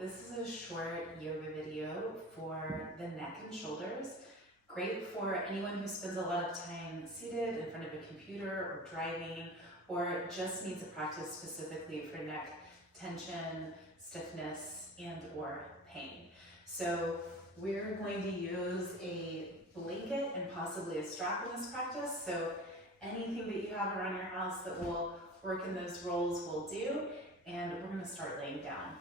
This is a short yoga video for the neck and shoulders. Great for anyone who spends a lot of time seated in front of a computer or driving, or just needs a practice specifically for neck tension, stiffness, and or pain. So we're going to use a blanket and possibly a strap in this practice. So anything that you have around your house that will work in those roles will do. And we're going to start laying down.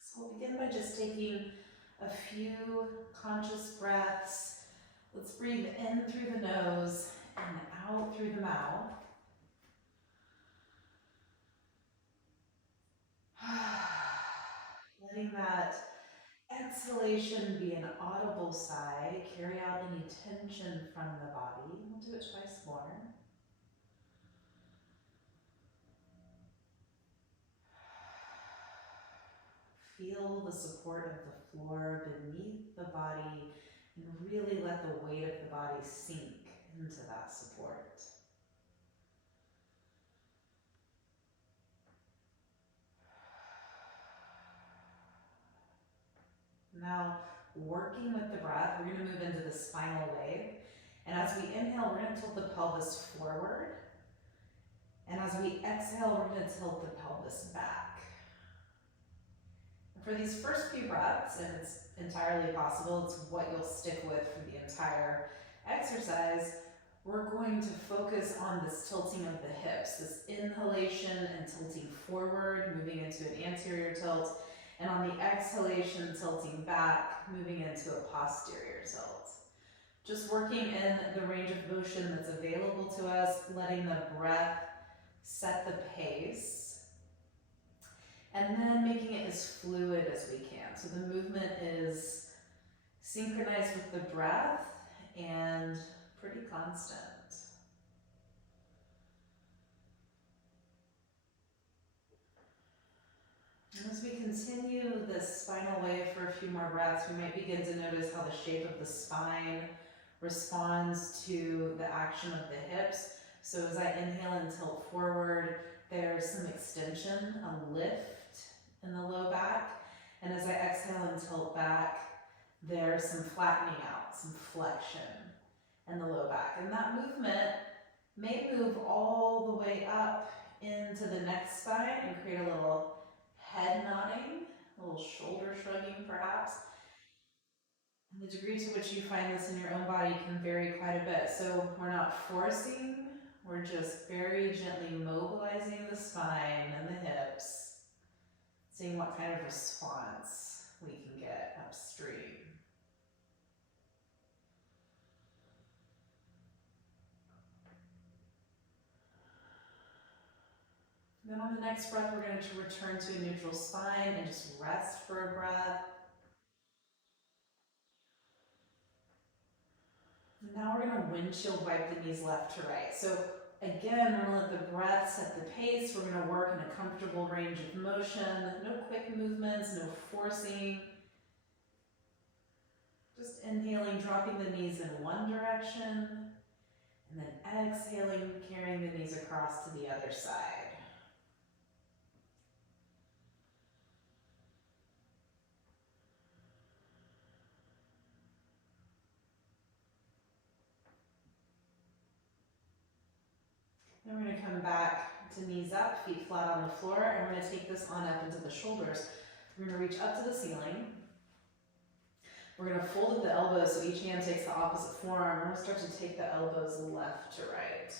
So we'll begin by just taking a few conscious breaths. Let's breathe in through the nose and out through the mouth. Letting that exhalation be an audible sigh, carry out any tension from the body. We'll do it twice more. Feel the support of the floor beneath the body and really let the weight of the body sink into that support. Now, working with the breath, we're going to move into the spinal wave. And as we inhale, we're going to tilt the pelvis forward. And as we exhale, we're going to tilt the pelvis back. And for these first few breaths, and it's entirely possible, it's what you'll stick with for the entire exercise, we're going to focus on this tilting of the hips, this inhalation and tilting forward, moving into an anterior tilt, and on the exhalation, tilting back, moving into a posterior tilt. Just working in the range of motion that's available to us, letting the breath set the pace, and then making it as fluid as we can. So the movement is synchronized with the breath and pretty constant. And as we continue this spinal wave for a few more breaths, we might begin to notice how the shape of the spine responds to the action of the hips. So as I inhale and tilt forward, there's some extension, a lift in the low back. And as I exhale and tilt back, there's some flattening out, some flexion in the low back. And that movement may move all the way up into the neck spine and create a little head nodding, a little shoulder shrugging perhaps. And the degree to which you find this in your own body can vary quite a bit. So we're not forcing, we're just very gently mobilizing the spine and the hips, seeing what kind of response we can get upstream. Then on the next breath, we're going to return to a neutral spine and just rest for a breath. And now we're going to windshield wipe the knees left to right. So again, we're going to let the breath set the pace. We're going to work in a comfortable range of motion. No quick movements, no forcing. Just inhaling, dropping the knees in one direction, and then exhaling, carrying the knees across to the other side. Then we're going to come back to knees up, feet flat on the floor, and we're going to take this on up into the shoulders. We're going to reach up to the ceiling. We're going to fold at the elbows so each hand takes the opposite forearm. We're going to start to take the elbows left to right.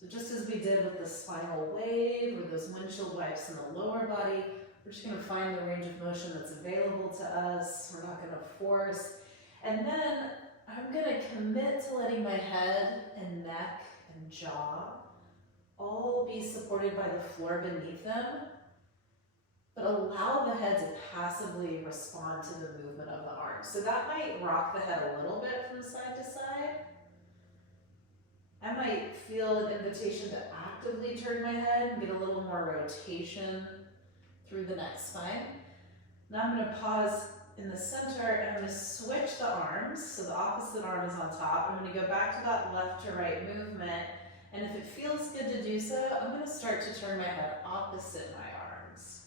So just as we did with the spinal wave or those windshield wipes in the lower body, we're just going to find the range of motion that's available to us. We're not going to force. And then I'm going to commit to letting my head and neck and jaw all be supported by the floor beneath them, but allow the head to passively respond to the movement of the arms. So that might rock the head a little bit from side to side. I might feel an invitation to actively turn my head and get a little more rotation through the neck spine. Now I'm gonna pause in the center and I'm gonna switch the arms. So the opposite arm is on top. I'm gonna go back to that left to right movement. And if it feels good to do so, I'm gonna start to turn my head opposite my arms.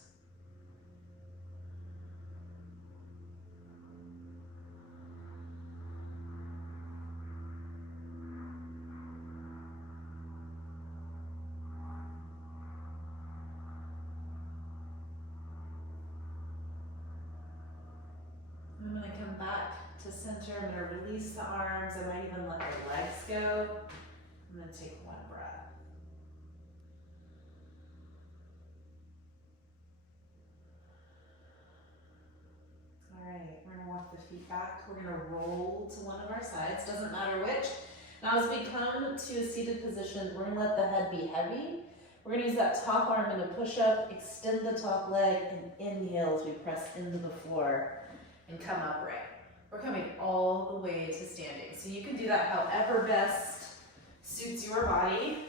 I'm gonna come back to center. I'm gonna release the arms. I might even let the legs go. I'm gonna take one breath. All right, we're gonna walk the feet back. We're gonna roll to one of our sides, doesn't matter which. Now as we come to a seated position, we're gonna let the head be heavy. We're gonna use that top arm in a push-up, extend the top leg, and inhale as we press into the floor and come upright. We're coming all the way to standing. So you can do that however best suits your body.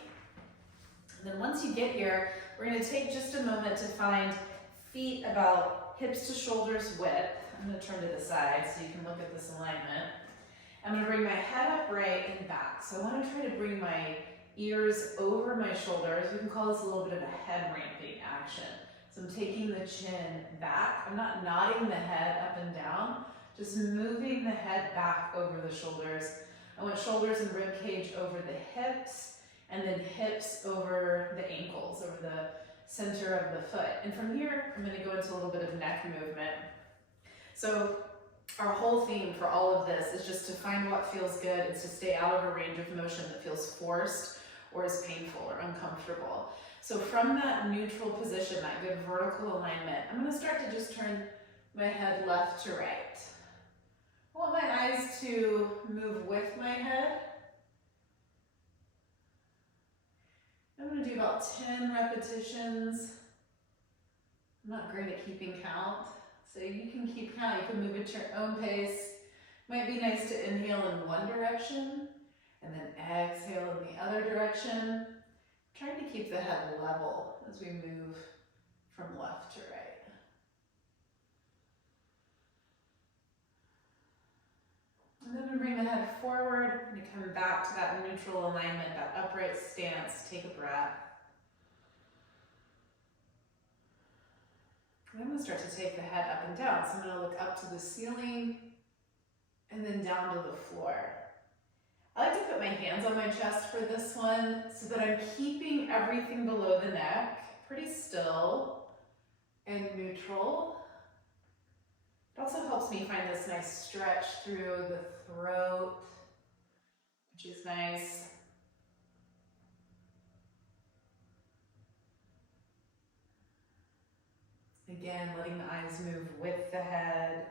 And then once you get here, we're gonna take just a moment to find feet about hips to shoulders width. I'm gonna turn to the side so you can look at this alignment. I'm gonna bring my head upright and back. So I wanna try to bring my ears over my shoulders. We can call this a little bit of a head ramping action. So I'm taking the chin back. I'm not nodding the head up and down, just moving the head back over the shoulders. I want shoulders and rib cage over the hips, and then hips over the ankles, over the center of the foot. And from here, I'm gonna go into a little bit of neck movement. So our whole theme for all of this is just to find what feels good. It's to stay out of a range of motion that feels forced or is painful or uncomfortable. So from that neutral position, that good vertical alignment, I'm gonna start to just turn my head left to right. I want my eyes to move with my head. I'm gonna do about 10 repetitions. I'm not great at keeping count, so you can keep count. You can move at your own pace. Might be nice to inhale in one direction and then exhale in the other direction. Trying to keep the head level as we move from left to right. And then we bring the head forward and come back to that neutral alignment, that upright stance. Take a breath. And I'm going to start to take the head up and down. So I'm going to look up to the ceiling and then down to the floor. I like to put my hands on my chest for this one so that I'm keeping everything below the neck pretty still and neutral. It also helps me find this nice stretch through the throat, which is nice. Again, letting the eyes move with the head.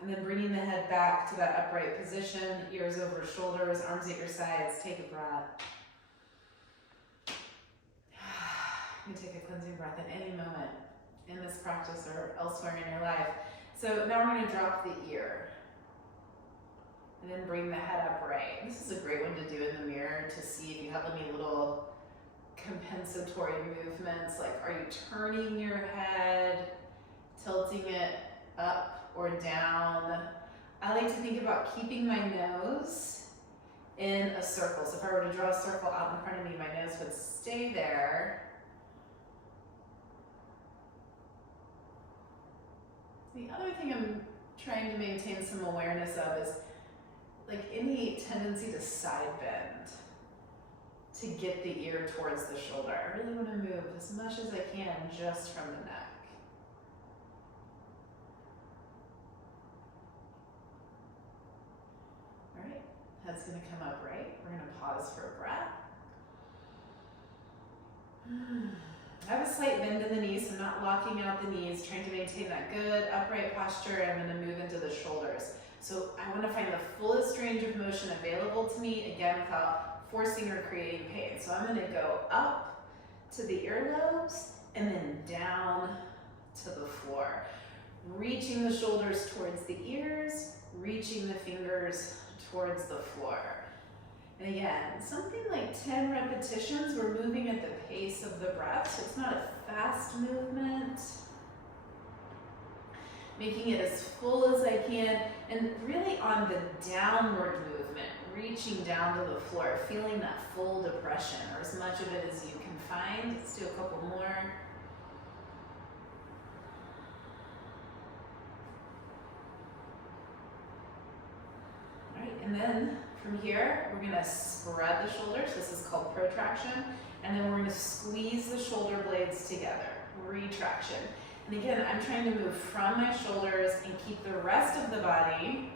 And then bringing the head back to that upright position, ears over shoulders, arms at your sides. Take a breath. You can take a cleansing breath at any moment in this practice or elsewhere in your life. So now we're going to drop the ear. And then bring the head upright. This is a great one to do in the mirror to see if you have any little compensatory movements, like are you turning your head, tilting it up or down. I like to think about keeping my nose in a circle. So if I were to draw a circle out in front of me, my nose would stay there. The other thing I'm trying to maintain some awareness of is like any tendency to side bend to get the ear towards the shoulder. I really want to move as much as I can just from the neck. All right, head's going to come up right. We're going to pause for a breath. I have a slight bend in the knees, so I'm not locking out the knees, trying to maintain that good upright posture. I'm going to move into the shoulders. So I want to find the fullest range of motion available to me, again, without forcing or creating pain. So I'm going to go up to the earlobes and then down to the floor. Reaching the shoulders towards the ears, reaching the fingers towards the floor. And again, something like 10 repetitions. We're moving at the pace of the breath, so it's not a fast movement. Making it as full as I can, and really on the downward movement, reaching down to the floor, feeling that full depression, or as much of it as you can find. Let's do a couple more. All right, and then from here, we're gonna spread the shoulders. This is called protraction. And then we're gonna squeeze the shoulder blades together, retraction. And again, I'm trying to move from my shoulders and keep the rest of the body,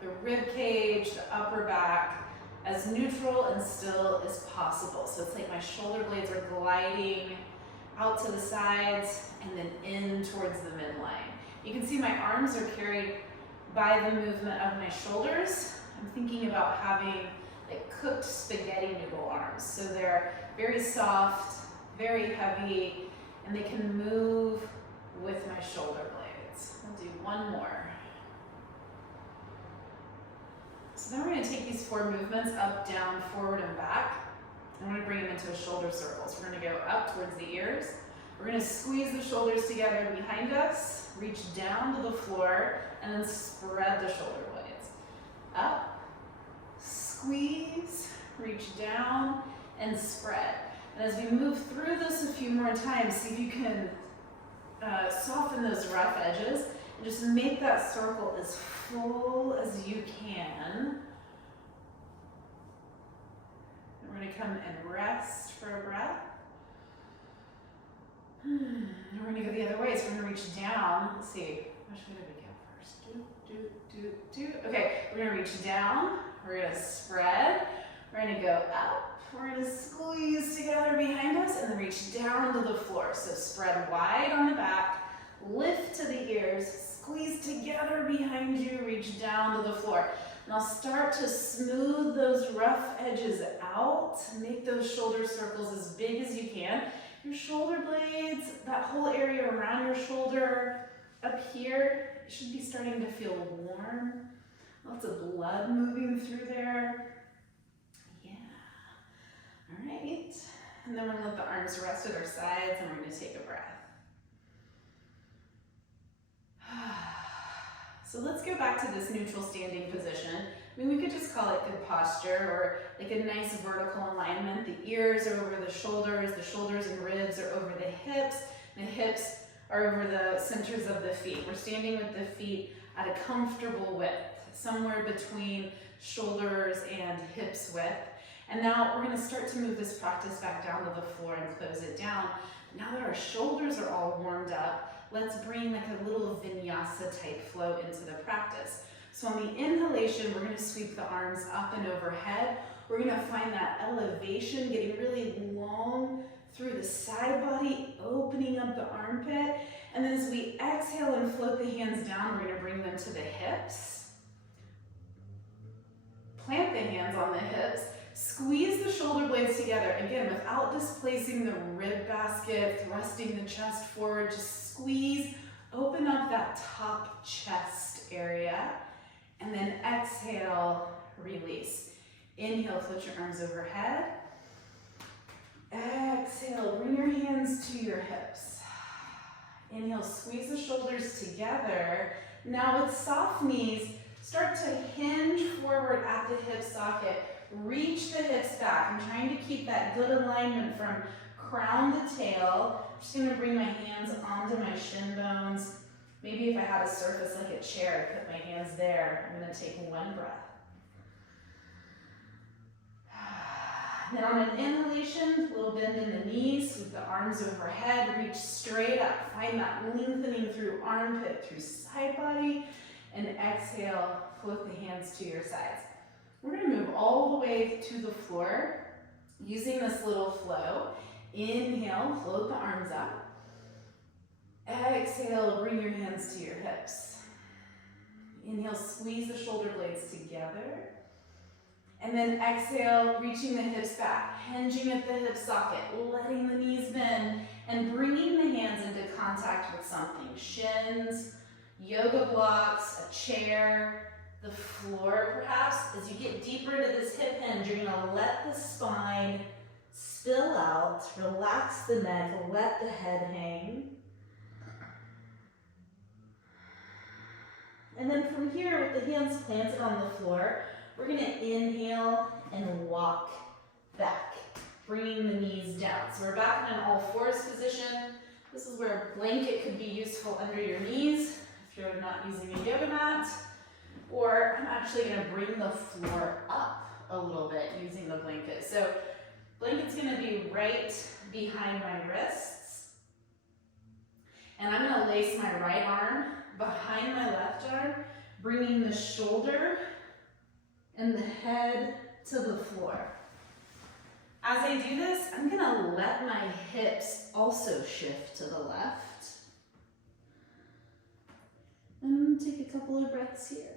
the rib cage, the upper back, as neutral and still as possible. So it's like my shoulder blades are gliding out to the sides and then in towards the midline. You can see my arms are carried by the movement of my shoulders. I'm thinking about having like cooked spaghetti noodle arms. So they're very soft, very heavy, and they can move with my shoulder blades. I'll do one more. So then we're going to take these 4 movements, up, down, forward, and back. I'm going to bring them into a shoulder circle. So we're going to go up towards the ears. We're going to squeeze the shoulders together behind us, reach down to the floor, and then spread the shoulder blades. Up, squeeze, reach down, and spread. And as we move through this a few more times, see if you can soften those rough edges and just make that circle as full as you can. And we're going to come and rest for a breath. And we're going to go the other way. So we're going to reach down. Let's see. Which way did we go first? Okay, we're going to reach down. We're going to spread. We're going to go up. We're going to squeeze together behind us and then reach down to the floor. So spread wide on the back, lift to the ears, squeeze together behind you, reach down to the floor. Now start to smooth those rough edges out. Make those shoulder circles as big as you can. Your shoulder blades, that whole area around your shoulder up here, it should be starting to feel warm. Lots of blood moving through there. All right, and then we're going to let the arms rest at our sides and we're going to take a breath. So let's go back to this neutral standing position. I mean, we could just call it good posture or like a nice vertical alignment. The ears are over the shoulders and ribs are over the hips are over the centers of the feet. We're standing with the feet at a comfortable width, somewhere between shoulders and hips width. And now we're going to start to move this practice back down to the floor and close it down. Now that our shoulders are all warmed up, let's bring like a little vinyasa type flow into the practice. So on the inhalation, we're going to sweep the arms up and overhead. We're going to find that elevation getting really long through the side body, opening up the armpit. And then as we exhale and float the hands down, we're going to bring them to the hips. Plant the hands on the hips. Squeeze the shoulder blades together, again, without displacing the rib basket, thrusting the chest forward. Just squeeze, open up that top chest area, and then exhale, release. Inhale, float your arms overhead. Exhale, bring your hands to your hips. Inhale, squeeze the shoulders together. Now with soft knees, start to hinge forward at the hip socket. Reach the hips back. I'm trying to keep that good alignment from crown to tail. I'm just going to bring my hands onto my shin bones. Maybe if I had a surface like a chair, I'd put my hands there. I'm going to take one breath. Then on an inhalation, a little bend in the knees, sweep the arms overhead, reach straight up. Find that lengthening through armpit, through side body, and exhale, float the hands to your sides. We're going to move all the way to the floor using this little flow. Inhale, float the arms up. Exhale, bring your hands to your hips. Inhale, squeeze the shoulder blades together. And then exhale, reaching the hips back, hinging at the hip socket, letting the knees bend, and bringing the hands into contact with something. Shins, yoga blocks, a chair, the floor perhaps. As you get get deeper into this hip hinge, you're gonna let the spine spill out, relax the neck, let the head hang. And then from here, with the hands planted on the floor, we're gonna inhale and walk back, bringing the knees down. So we're back in an all fours position. This is where a blanket could be useful under your knees if you're not using a yoga mat. Or I'm actually gonna bring the floor up a little bit using the blanket. So blanket's gonna be right behind my wrists. And I'm gonna lace my right arm behind my left arm, bringing the shoulder and the head to the floor. As I do this, I'm gonna let my hips also shift to the left. And I'm gonna take a couple of breaths here.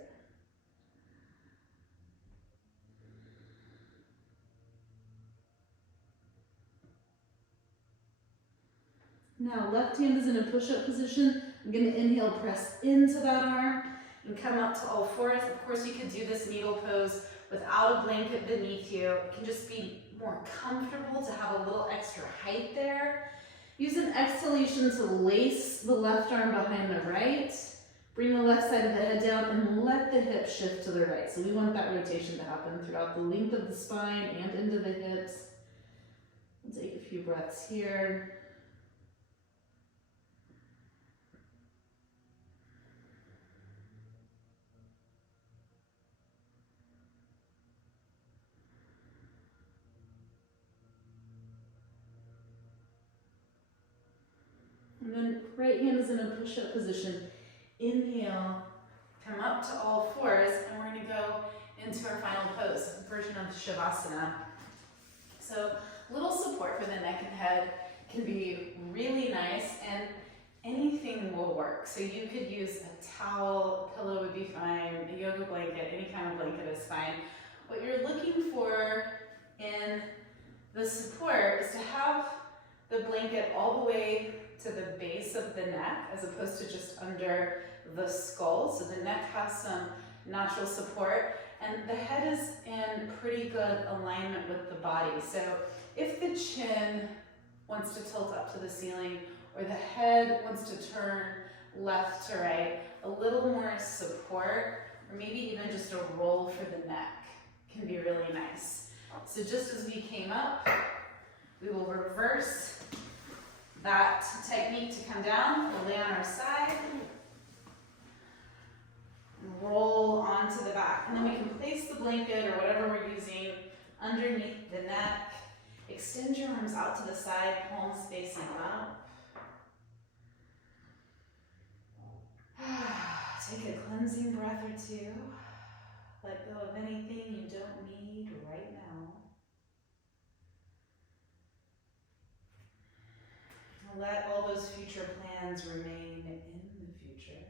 Now, left hand is in a push-up position. I'm gonna inhale, press into that arm, and come up to all fours. Of course, you could do this needle pose without a blanket beneath you. It can just be more comfortable to have a little extra height there. Use an exhalation to lace the left arm behind the right. Bring the left side of the head down and let the hips shift to the right. So we want that rotation to happen throughout the length of the spine and into the hips. We'll take a few breaths here. And then right hand is in a push-up position. Inhale, come up to all fours, and we're gonna go into our final pose, version of Shavasana. So little support for the neck and head can be really nice, and anything will work. So you could use a towel, a pillow would be fine, a yoga blanket, any kind of blanket is fine. What you're looking for in the support is to have the blanket all the way to the base of the neck as opposed to just under the skull. So the neck has some natural support and the head is in pretty good alignment with the body. So if the chin wants to tilt up to the ceiling or the head wants to turn left to right, a little more support or maybe even just a roll for the neck can be really nice. So just as we came up, we will reverse that technique to come down. We'll lay on our side, and roll onto the back. And then we can place the blanket or whatever we're using underneath the neck. Extend your arms out to the side, palms facing up. Take a cleansing breath or two. Let go of anything you don't need right now. Let all those future plans remain in the future.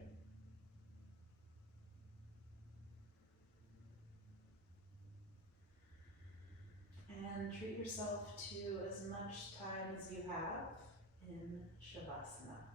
And treat yourself to as much time as you have in Shavasana.